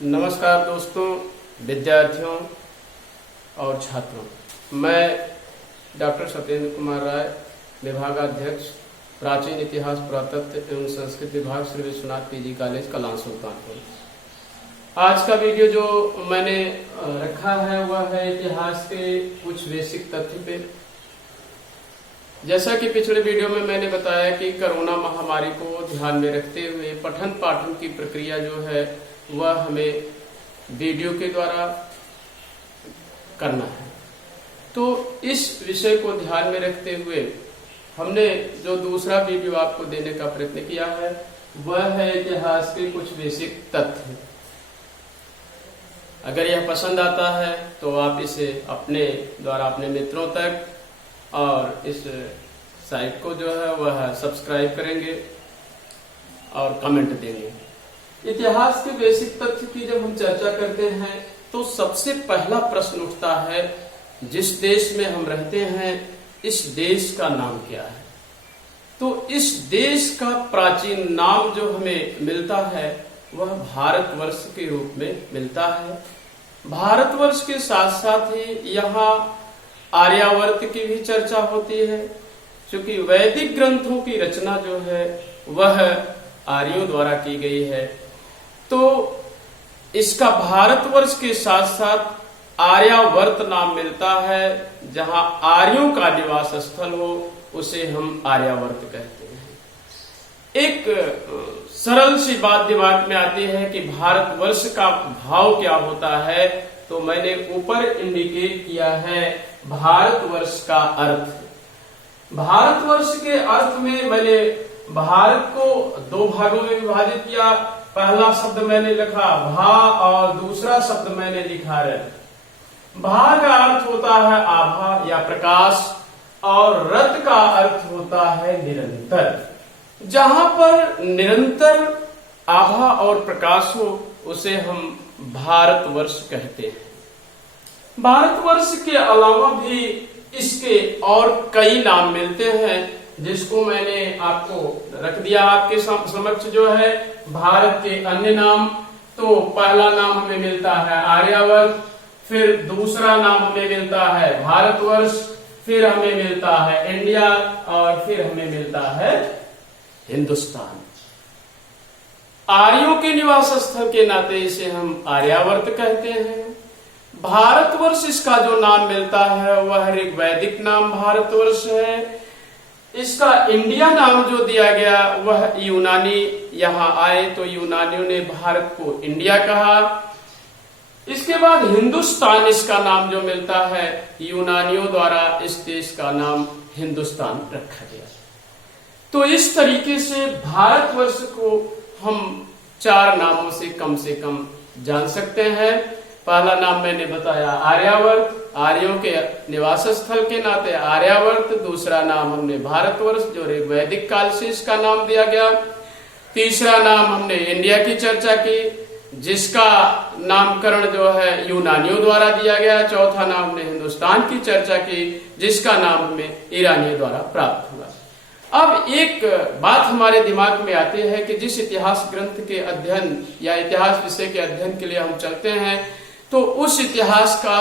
नमस्कार दोस्तों, विद्यार्थियों और छात्रों। मैं डॉक्टर सत्येंद्र कुमार राय, विभागाध्यक्ष, प्राचीन इतिहास, पुरातत्व एवं संस्कृत विभाग, श्री विश्वनाथ पीजी कॉलेज, कलां सुल्तानपुर। आज का वीडियो जो मैंने रखा है वह है इतिहास के कुछ बेसिक तथ्य पे। जैसा कि पिछले वीडियो में मैंने बताया कि कोरोना महामारी को ध्यान में रखते हुए पठन पाठन की प्रक्रिया जो है वह हमें वीडियो के द्वारा करना है। तो इस विषय को ध्यान में रखते हुए हमने जो दूसरा वीडियो आपको देने का प्रयत्न किया है वह है इतिहास के कुछ बेसिक तथ्य। अगर यह पसंद आता है तो आप इसे अपने द्वारा अपने मित्रों तक और इस साइट को जो है वह सब्सक्राइब करेंगे और कमेंट देंगे। इतिहास के बेसिक तथ्य की जब हम चर्चा करते हैं तो सबसे पहला प्रश्न उठता है, जिस देश में हम रहते हैं इस देश का नाम क्या है। तो इस देश का प्राचीन नाम जो हमें मिलता है वह भारतवर्ष के रूप में मिलता है। भारतवर्ष के साथ साथ ही यहाँ आर्यावर्त की भी चर्चा होती है, क्योंकि वैदिक ग्रंथों की रचना जो है वह आर्यों द्वारा की गई है। तो इसका भारतवर्ष के साथ साथ आर्यावर्त नाम मिलता है। जहां आर्यों का निवास स्थल हो उसे हम आर्यावर्त कहते हैं। एक सरल सी बात दिमाग में आती है कि भारतवर्ष का भाव क्या होता है, तो मैंने ऊपर इंडिकेट किया है भारतवर्ष का अर्थ। भारतवर्ष के अर्थ में मैंने भारत को दो भागों में विभाजित किया। पहला शब्द मैंने लिखा भा और दूसरा शब्द मैंने लिखा रथ। भा का अर्थ होता है आभा या प्रकाश और रथ का अर्थ होता है निरंतर। जहां पर निरंतर आभा और प्रकाश हो उसे हम भारतवर्ष कहते हैं। भारतवर्ष के अलावा भी इसके और कई नाम मिलते हैं, जिसको मैंने आपको रख दिया आपके समक्ष। जो है भारत के अन्य नाम, तो पहला नाम हमें मिलता है आर्यावर्त, फिर दूसरा नाम हमें मिलता है भारतवर्ष, फिर हमें मिलता है इंडिया और फिर हमें मिलता है हिंदुस्तान। आर्यों के निवास स्थल के नाते इसे हम आर्यावर्त कहते हैं। भारतवर्ष इसका जो नाम मिलता है वह एक वैदिक नाम भारतवर्ष है। इसका इंडिया नाम जो दिया गया वह यूनानी यहाँ आए तो यूनानियों ने भारत को इंडिया कहा। इसके बाद हिंदुस्तान इसका नाम जो मिलता है, यूनानियों द्वारा इस देश का नाम हिंदुस्तान रखा गया। तो इस तरीके से भारतवर्ष को हम चार नामों से कम जान सकते हैं। पहला नाम मैंने बताया आर्यावर्त, आर्यों के निवास स्थल के नाते आर्यावर्त। दूसरा नाम हमने भारतवर्ष, जो वैदिक काल से इसका नाम दिया गया। तीसरा नाम हमने इंडिया की चर्चा की, जिसका नामकरण जो है यूनानियों द्वारा दिया गया। चौथा नाम हमने हिंदुस्तान की चर्चा की, जिसका नाम हमें ईरानियों द्वारा प्राप्त हुआ। अब एक बात हमारे दिमाग में आती है कि जिस इतिहास ग्रंथ के अध्ययन या इतिहास विषय के अध्ययन के लिए हम चलते हैं तो उस इतिहास का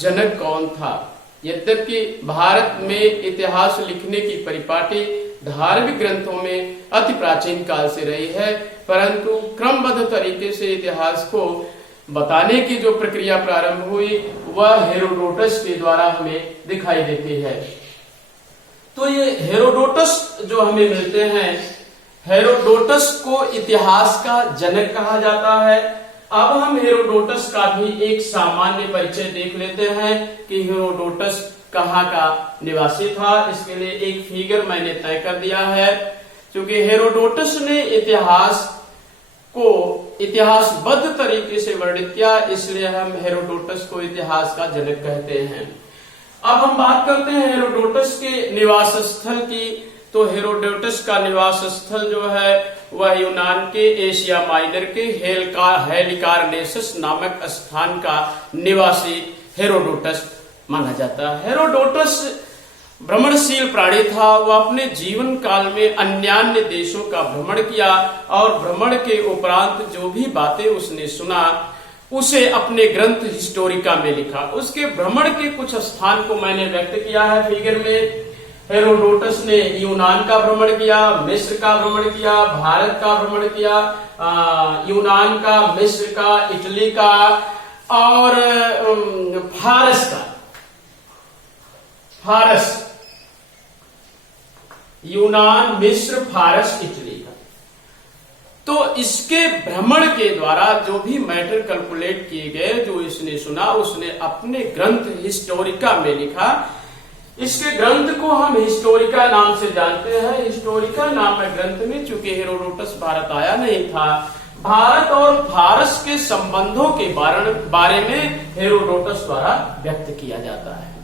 जनक कौन था। यद्यपि भारत में इतिहास लिखने की परिपाटी धार्मिक ग्रंथों में अति प्राचीन काल से रही है, परंतु क्रमबद्ध तरीके से इतिहास को बताने की जो प्रक्रिया प्रारंभ हुई वह हेरोडोटस के द्वारा हमें दिखाई देती है। तो ये हेरोडोटस जो हमें मिलते हैं, हेरोडोटस को इतिहास का जनक कहा जाता है। अब हम हेरोडोटस का भी एक सामान्य परिचय देख लेते हैं कि हेरोडोटस कहाँ का निवासी था। इसके लिए एक फिगर मैंने तय कर दिया है। क्योंकि हेरोडोटस ने इतिहास को इतिहासबद्ध तरीके से वर्णित किया, इसलिए हम हेरोडोटस को इतिहास का जनक कहते हैं। अब हम बात करते हैं हेरोडोटस के निवास स्थल की। तो हेरोडोटस का निवास स्थल जो है वह यूनान के एशिया माइनर के हेलिकारनेसस नामक स्थान का निवासी हेरोडोटस माना जाता है। हेरोडोटस भ्रमणशील प्राणी था। वह अपने जीवन काल में अन्यान्य देशों का भ्रमण किया और भ्रमण के उपरांत जो भी बातें उसने सुना उसे अपने ग्रंथ हिस्टोरिका में लिखा। उसके भ्रमण के कुछ स्थान को मैंने व्यक्त किया है फिगर में। हेरोडोटस ने यूनान का भ्रमण किया, मिस्र का भ्रमण किया, भारत का भ्रमण किया, यूनान का, मिस्र का, इटली का और फारस का। फारस, यूनान, मिस्र, फारस, इटली का। तो इसके भ्रमण के द्वारा जो भी मैटर कैलकुलेट किए गए, जो इसने सुना, उसने अपने ग्रंथ हिस्टोरिका में लिखा। इसके ग्रंथ को हम हिस्टोरिका नाम से जानते हैं। हिस्टोरिका नाम है ग्रंथ में, चूंकि हेरोडोटस भारत आया नहीं था, भारत और फारस के संबंधों के बारे में हेरोडोटस द्वारा व्यक्त किया जाता है।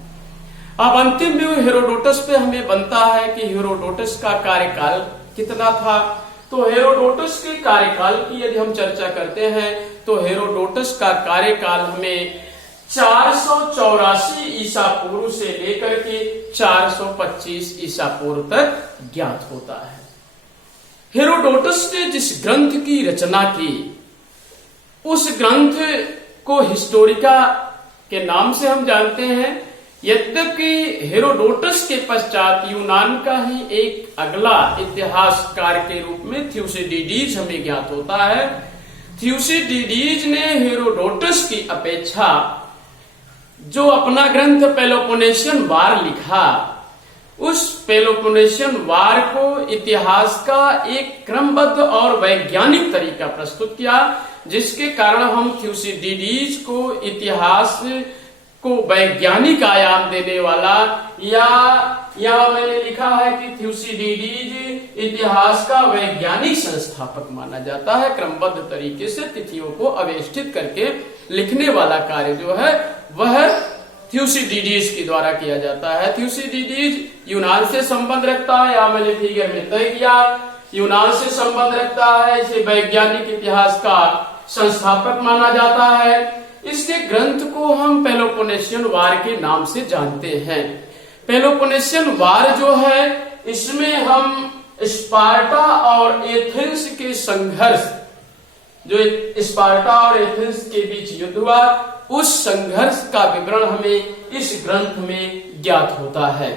अब अंतिम में हेरोडोटस पे हमें बनता है कि हेरोडोटस का कार्यकाल कितना था। तो हेरोडोटस के कार्यकाल की यदि हम चर्चा करते हैं तो हेरोडोटस का कार्यकाल हमें 484 ईसा पूर्व से लेकर के 425 ईसा पूर्व तक ज्ञात होता है। हेरोडोटस ने जिस ग्रंथ की रचना की, उस ग्रंथ को हिस्टोरिका के नाम से हम जानते हैं। यद्यपि हेरोडोटस के पश्चात यूनान का ही एक अगला इतिहासकार के रूप में थ्यूसिडिडीज हमें ज्ञात होता है। थ्यूसिडिडीज ने हेरोडोटस की अपेक्षा जो अपना ग्रंथ पेलोपोनेशियन वार लिखा, उस पेलोपोनेशियन वार को इतिहास का एक क्रमबद्ध और वैज्ञानिक तरीका प्रस्तुत किया, जिसके कारण हम थ्यूसिडिडीज को इतिहास को वैज्ञानिक आयाम देने वाला, या यहां मैंने लिखा है कि थ्यूसिडिडीज इतिहास का वैज्ञानिक संस्थापक माना जाता है। क्रमबद्ध तरीके से तिथियों को अवेष्टित करके लिखने वाला कार्य जो है वह थ्यूसिडिडीज के द्वारा किया जाता है। थ्यूसिडिडीज यूनान से संबंध रखता है, या मैंने फिगर में तय किया, यूनान से संबंध रखता है। इसे वैज्ञानिक इतिहास का संस्थापक माना जाता है। इसके ग्रंथ को हम पेलोपोनेशियन वार के नाम से जानते हैं। पेलोपोनेशियन वार जो है, इसमें हम स्पार्टा और एथेंस के संघर्ष, जो स्पार्टा और एथेंस के बीच युद्ध हुआ, उस संघर्ष का विवरण हमें इस ग्रंथ में ज्ञात होता है।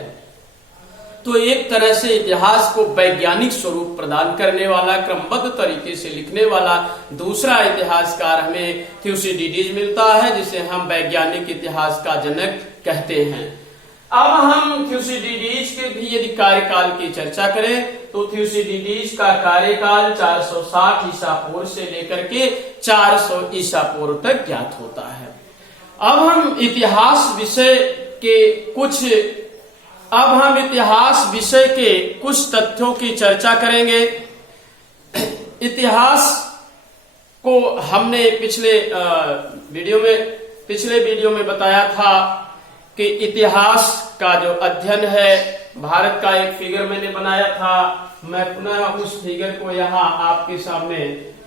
तो एक तरह से इतिहास को वैज्ञानिक स्वरूप प्रदान करने वाला, क्रमबद्ध तरीके से लिखने वाला दूसरा इतिहासकार हमें थ्यूसिडिडीज मिलता है, जिसे हम वैज्ञानिक इतिहास का जनक कहते हैं। अब हम थ्यूसिडिडीज के भी यदि कार्यकाल की चर्चा करें तो थ्यूसिडिडीज का कार्यकाल 460 ईसा पूर्व से लेकर के 400 ईसा पूर्व तक ज्ञात होता है। अब हम इतिहास विषय के कुछ तथ्यों की चर्चा करेंगे। इतिहास को हमने पिछले वीडियो में बताया था कि इतिहास का जो अध्ययन है, भारत का एक फिगर मैंने बनाया था। मैं पुनः उस फिगर को यहाँ आपके सामने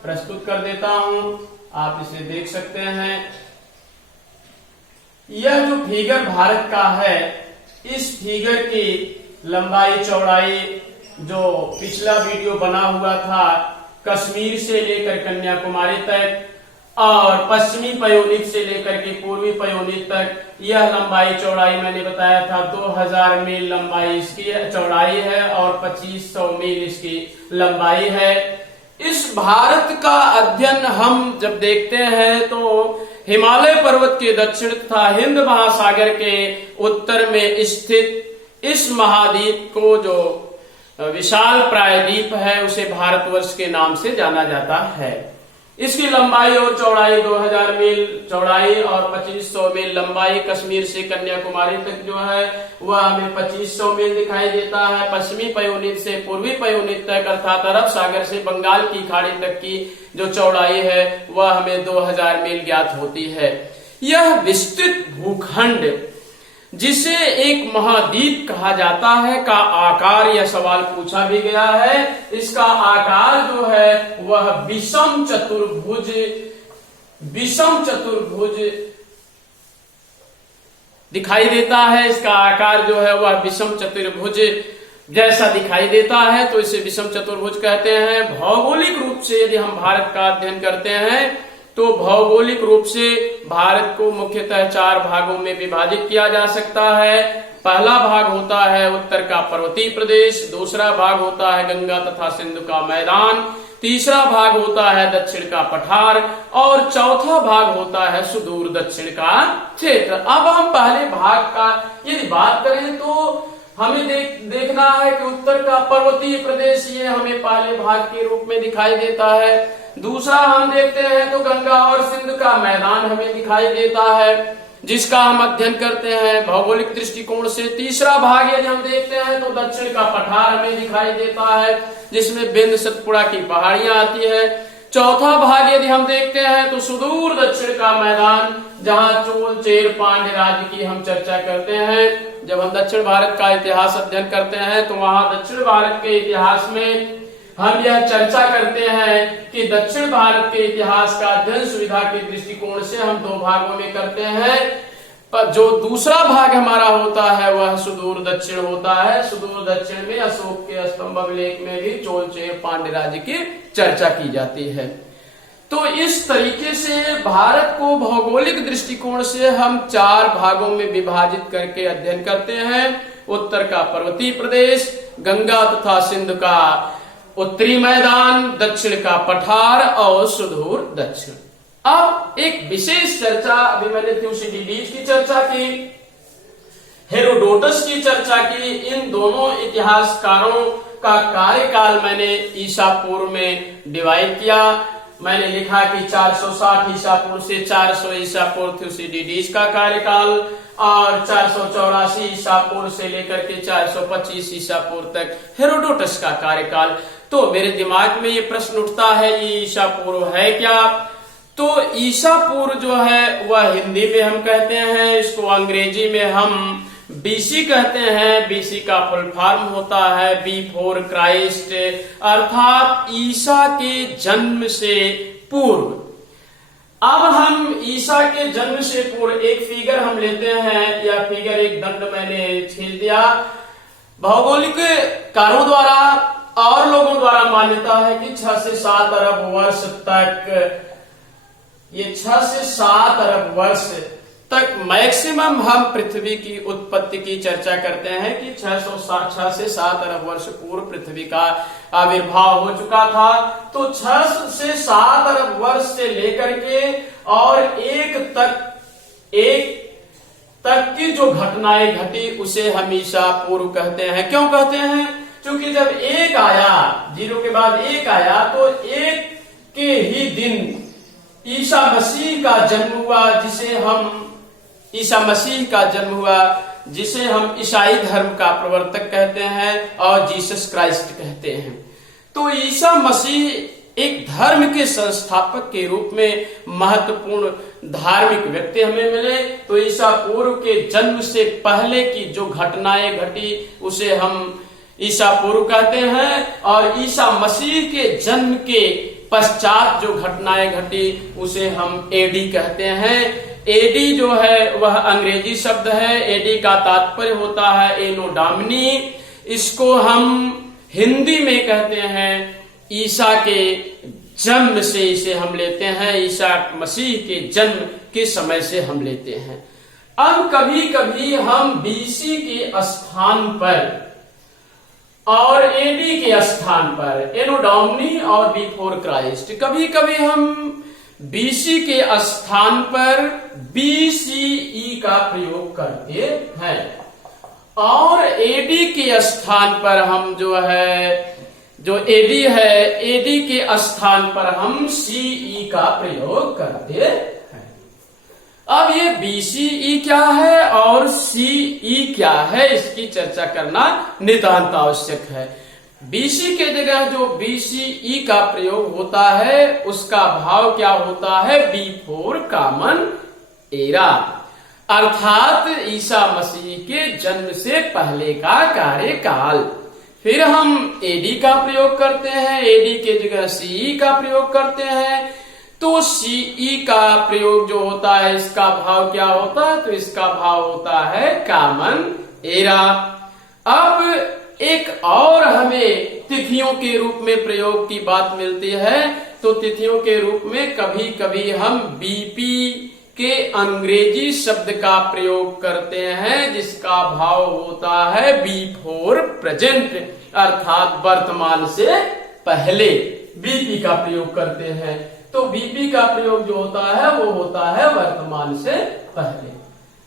प्रस्तुत कर देता हूं, आप इसे देख सकते हैं। यह जो फिगर भारत का है, इस फिगर की लंबाई चौड़ाई जो पिछला वीडियो बना हुआ था, कश्मीर से लेकर कन्याकुमारी तक और पश्चिमी पयोनित से लेकर के पूर्वी पयोनित तक, यह लंबाई चौड़ाई मैंने बताया था 2000 मील लंबाई इसकी चौड़ाई है और 2500 मील इसकी लंबाई है। इस भारत का अध्ययन हम जब देखते हैं तो हिमालय पर्वत के दक्षिण तथा हिंद महासागर के उत्तर में स्थित इस महाद्वीप को, जो विशाल प्रायद्वीप है, उसे भारतवर्ष के नाम से जाना जाता है। इसकी लंबाई और चौड़ाई 2000 मील चौड़ाई और 2500 मील लंबाई, कश्मीर से कन्याकुमारी तक जो है वह हमें 2500 मील दिखाई देता है। पश्चिमी पयोनित से पूर्वी पयोनित तक अर्थात अरब सागर से बंगाल की खाड़ी तक की जो चौड़ाई है वह हमें 2000 मील ज्ञात होती है। यह विस्तृत भूखंड, जिसे एक महाद्वीप कहा जाता है, का आकार, यह सवाल पूछा भी गया है, इसका आकार जो है वह विषम चतुर्भुज दिखाई देता है। इसका आकार जो है वह विषम चतुर्भुज जैसा दिखाई देता है, तो इसे विषम चतुर्भुज कहते हैं। भौगोलिक रूप से यदि हम भारत का अध्ययन करते हैं तो भौगोलिक रूप से भारत को मुख्यतः 4 भागों में विभाजित किया जा सकता है। पहला भाग होता है उत्तर का पर्वतीय प्रदेश, दूसरा भाग होता है गंगा तथा सिंधु का मैदान, तीसरा भाग होता है दक्षिण का पठार और चौथा भाग होता है सुदूर दक्षिण का क्षेत्र। अब हम पहले भाग का यदि बात करें तो हमें देखना है कि उत्तर का पर्वतीय प्रदेश ये हमें पहले भाग के रूप में दिखाई देता है। दूसरा हम देखते हैं तो गंगा और सिंधु का मैदान हमें दिखाई देता है, जिसका हम अध्ययन करते हैं भौगोलिक दृष्टिकोण से। तीसरा भाग यदि हम देखते हैं तो दक्षिण का पठार हमें दिखाई देता है, जिसमें बिंद सतपुड़ा की पहाड़ियां आती है। चौथा भाग यदि हम देखते हैं तो सुदूर दक्षिण का मैदान, जहां चोल चेर पांड्य राज्य की हम चर्चा करते हैं। जब हम दक्षिण भारत का इतिहास अध्ययन करते हैं तो वहां दक्षिण भारत के इतिहास में हम यह चर्चा करते हैं कि दक्षिण भारत के इतिहास का अध्ययन सुविधा के दृष्टिकोण से हम 2 भागों में करते हैं। पर जो दूसरा भाग हमारा होता है वह सुदूर दक्षिण होता है। सुदूर दक्षिण में अशोक के स्तंभ अभिलेख में भी चोल चेर पांड्य राज्य की चर्चा की जाती है। तो इस तरीके से भारत को भौगोलिक दृष्टिकोण से हम 4 भागों में विभाजित करके अध्ययन करते हैं। उत्तर का पर्वतीय प्रदेश, गंगा तथा सिंधु का उत्तरी मैदान, दक्षिण का पठार और सुदूर दक्षिण। अब एक विशेष चर्चा, अभी मैंने थ्यूसिडिडीज की चर्चा की, हेरोडोटस की चर्चा की। इन दोनों इतिहासकारों का कार्यकाल मैंने ईसा पूर्व में डिवाइड किया। मैंने लिखा कि 460 ईसा पूर्व से 400 ईसा पूर्व थ्यूसिडिडीज का कार्यकाल और 484 ईसा पूर्व से लेकर के 425 ईसा पूर्व तक हेरोडोटस का कार्यकाल। तो मेरे दिमाग में ये प्रश्न उठता है, ये ईसा पूर्व है क्या? तो ईसा पूर्व जो है वह हिंदी में हम कहते हैं, इसको अंग्रेजी में हम बीसी कहते हैं। बीसी का फुल फॉर्म होता है बिफोर क्राइस्ट, अर्थात ईसा के जन्म से पूर्व। अब हम ईसा के जन्म से पूर्व एक फिगर हम लेते हैं। यह फिगर एक दंड मैंने छेद दिया। भौगोलिक कारों द्वारा और लोगों द्वारा मान्यता है कि 6 से 7 अरब वर्ष तक, ये 6 से 7 अरब वर्ष तक मैक्सिमम हम पृथ्वी की उत्पत्ति की चर्चा करते हैं कि 6 से 7 अरब वर्ष पूर्व पृथ्वी का आविर्भाव हो चुका था। तो 6 से 7 अरब वर्ष से लेकर के और एक तक की जो घटनाएं घटी उसे हम ईसा पूर्व कहते हैं। क्यों कहते हैं? क्योंकि जब 1 आया, 0 के बाद 1 आया, तो 1 के ही दिन ईसा मसीह का जन्म हुआ, जिसे हम ईसाई धर्म का प्रवर्तक कहते हैं और जीसस क्राइस्ट कहते हैं। तो ईसा मसीह एक धर्म के संस्थापक के रूप में महत्वपूर्ण धार्मिक व्यक्ति हमें मिले। तो ईसा पूर्व के जन्म से पहले की जो घटनाएं घटी उसे हम ईसा पूर्व कहते हैं, और ईसा मसीह के जन्म के पश्चात जो घटनाएं घटी उसे हम एडी कहते हैं। एडी जो है वह अंग्रेजी शब्द है। एडी का तात्पर्य होता है एनो डोमिनी। इसको हम हिंदी में कहते हैं ईसा के जन्म से इसे हम लेते हैं, ईसा मसीह के जन्म के समय से हम लेते हैं। अब कभी कभी हम बीसी के स्थान पर और एडी के स्थान पर, एनो डोमिनी और बिफोर क्राइस्ट, कभी कभी हम बीसी के स्थान पर बीसीई का प्रयोग करते हैं, और एडी के स्थान पर हम जो एडी है, एडी के स्थान पर हम सीई का प्रयोग करते हैं। अब ये बीसीई क्या है और सीई क्या है, इसकी चर्चा करना नितांत आवश्यक है। बीसी के जगह जो बीसीई का प्रयोग होता है उसका भाव क्या होता है? बिफोर कॉमन एरा, अर्थात ईसा मसीह के जन्म से पहले का कार्यकाल। फिर हम एडी का प्रयोग करते हैं, एडी के जगह सीई का प्रयोग करते हैं। तो सीई का प्रयोग जो होता है इसका भाव क्या होता है? तो इसका भाव होता है कॉमन एरा। अब एक और हमें तिथियों के रूप में प्रयोग की बात मिलती है तो तिथियों के रूप में कभी कभी हम बीपी के अंग्रेजी शब्द का प्रयोग करते हैं, जिसका भाव होता है बिफोर प्रेजेंट, अर्थात वर्तमान से पहले बीपी का प्रयोग करते हैं। तो बीपी का प्रयोग जो होता है वो होता है वर्तमान से पहले।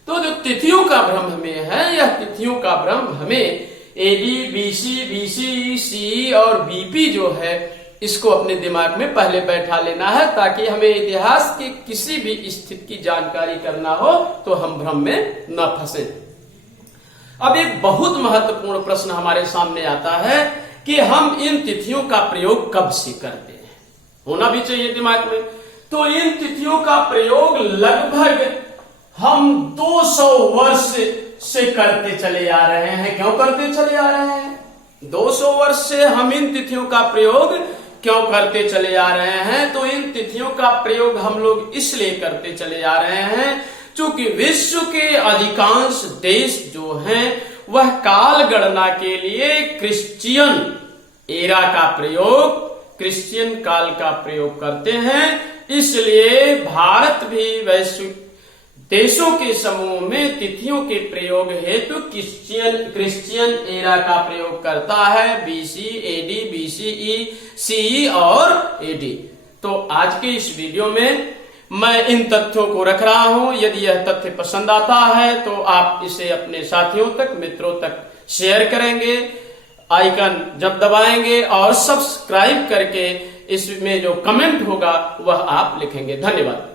तो जो तिथियों का भ्रम हमें है, यह तिथियों का भ्रम हमें एडी, बीसी, बीसी, सी और बीपी जो है इसको अपने दिमाग में पहले बैठा लेना है, ताकि हमें इतिहास की किसी भी स्थिति की जानकारी करना हो तो हम भ्रम में न फंसे। अब एक बहुत महत्वपूर्ण प्रश्न हमारे सामने आता है कि हम इन तिथियों का प्रयोग कब से करते हैं, होना भी चाहिए दिमाग में। तो इन तिथियों का प्रयोग लगभग हम 200 वर्ष से करते चले आ रहे हैं। क्यों करते चले आ रहे हैं? 200 वर्ष से हम इन तिथियों का प्रयोग क्यों करते चले आ रहे हैं? तो इन तिथियों का प्रयोग हम लोग इसलिए करते चले आ रहे हैं क्योंकि विश्व के अधिकांश देश जो हैं वह काल गणना के लिए क्रिश्चियन एरा का प्रयोग, क्रिश्चियन काल का प्रयोग करते हैं। इसलिए भारत भी वैश्विक देशों के समूह में तिथियों के प्रयोग हेतु क्रिश्चियन एरा का प्रयोग करता है, बीसी, एडी, बीसीई, सीई और एडी। तो आज के इस वीडियो में मैं इन तथ्यों को रख रहा हूं। यदि यह तथ्य पसंद आता है तो आप इसे अपने साथियों तक, मित्रों तक शेयर करेंगे, आइकन जब दबाएंगे और सब्सक्राइब करके इसमें जो कमेंट होगा वह आप लिखेंगे। धन्यवाद।